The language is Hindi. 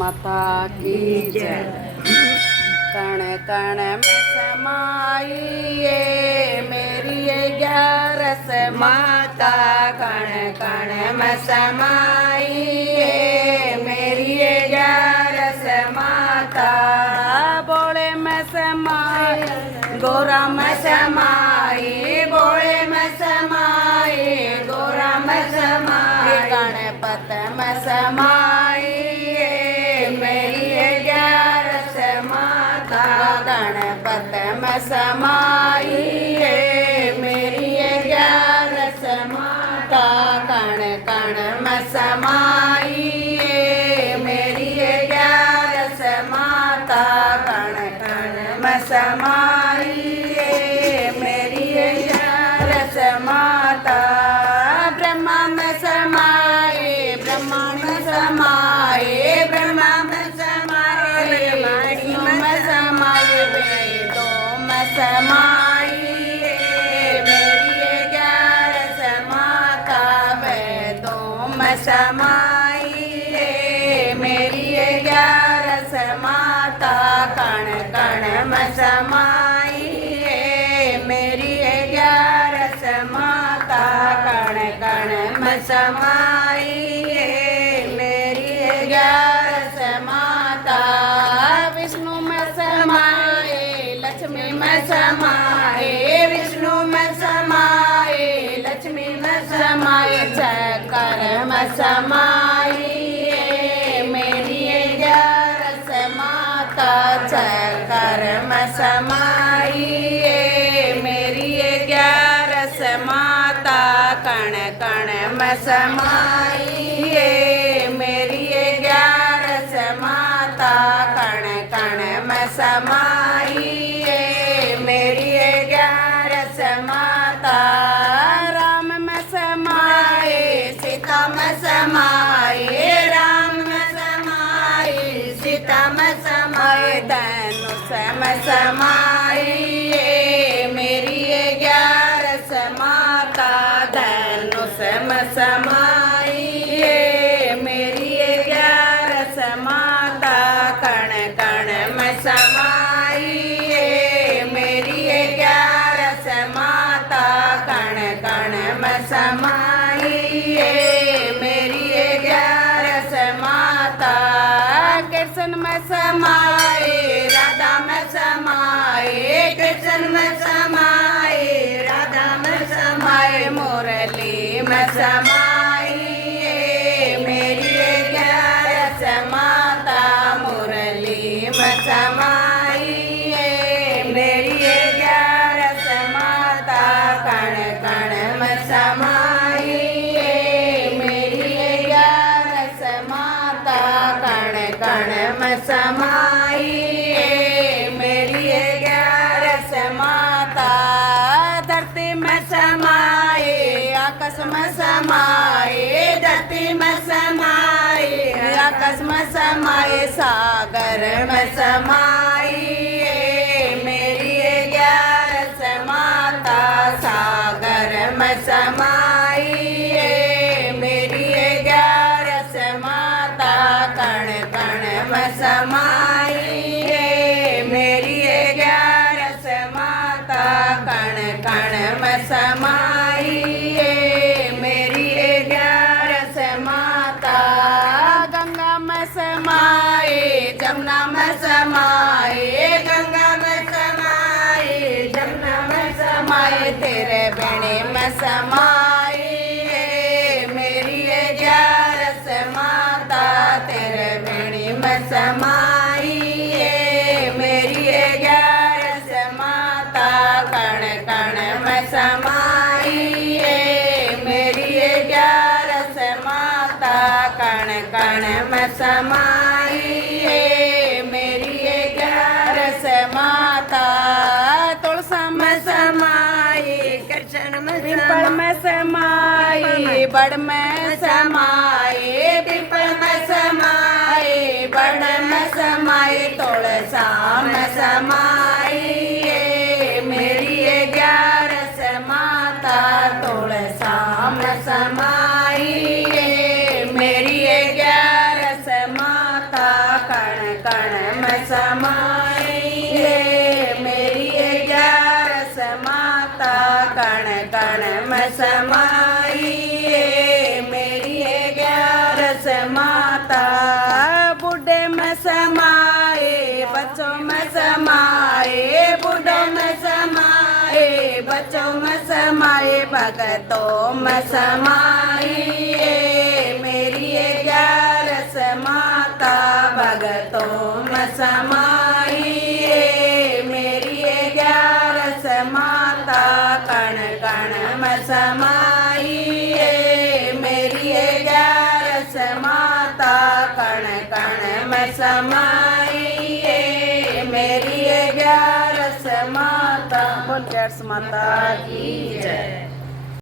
माता की जय। कण कण में समाई ये मेरी 11 माता, कण कण में समाई ये मेरी 11 माता। बोले में समाई गोरा में समाई, बोले में समाई गोरा में समाई, गणपत में समाई ये मेरी 11 माता, गणपत में समाई ये मेरी 11 माता, कण कण में समाई ये मेरी 11 माता, कण कण में समाई ये मेरी 11 माता। ब्रह्मा में समाए ब्रह्मांड में समाए, ब्रह्मा में समाए मणि में समाए, वेदों में समाई ये मेरी 11 माता, वेदों में समाई ये मेरी 11 माता, कण कण में समाई ये मेरी 11 माता, कण कण में समाई ये मेरी 11 माता। विष्णु में समाए लक्ष्मी में समाए, विष्णु में समाए लक्ष्मी में समाए, चक्र में समाई ये मेरी 11 माता, चक्र में समाई ये मेरी 11 माता, कण कण में समाई ये मेरी 11 माता, कण कण में समाई ये मेरी 11 माता। राम में समाए सीता में समाए, राम में समाए सीता में समाए, धनुष में समाई ये मेरी 11 माता, धनुष में समाई ये मेरी 11 माता, कण कण में समाई ये मेरी 11 माता, कण कण में समाई ये मेरी 11 माता। कृष्ण में समाए राधा में समाए, कृष्ण में समाए राधा में समाए, मुरली में समाई ये मेरी 11 माता, मुरली में समाई ये मेरी 11 माता, कण कण में समाई ये मेरी 11 माता, कण कण में समाई ये मेरी 11 माता। धरती में समाए आकाश में समाए, धरती में समाए आकाश में समाए, सागर में समाई ये मेरी 11 माता, सागर में समाई ये मेरी 11 माता, कण कण में समाई ये मेरी 11 माता, कण कण में समाई ये मेरी 11 माता। गंगा में समाए जमुना में समाए, गंगा में समाए जमुना में समाए, तेरे बेड़े में समाई ये मेरी 11 माता, तेरे बेड़े में समाई ये मेरी 11 माता, कण कण में समाई ये मेरी 11 माता, कण कण में समाई ये मेरी 11 माता। तुलसा में समाई कृष्ण में पिंपल में समाई, बड़ में समाई पिंपल में समाई, बड़ में समाई, तुलसा में समाई ये मेरी 11 माता, तुलसा में समाई ये मेरी 11 माता, कण में समाई ये मेरी 11 माता कण कण में समाई ये मेरी 11 माता बूढ़े में समाए बच्चों में समाए बूढ़ों में समाए बच्चों में समाए भगतों में समाई ये मेरी 11 माता भगतों में समाई ये मेरी 11 माता कण कण में समाई ये मेरी 11 माता कण कण में समाई ये मेरी 11 माता। बोल 11 माता की जय।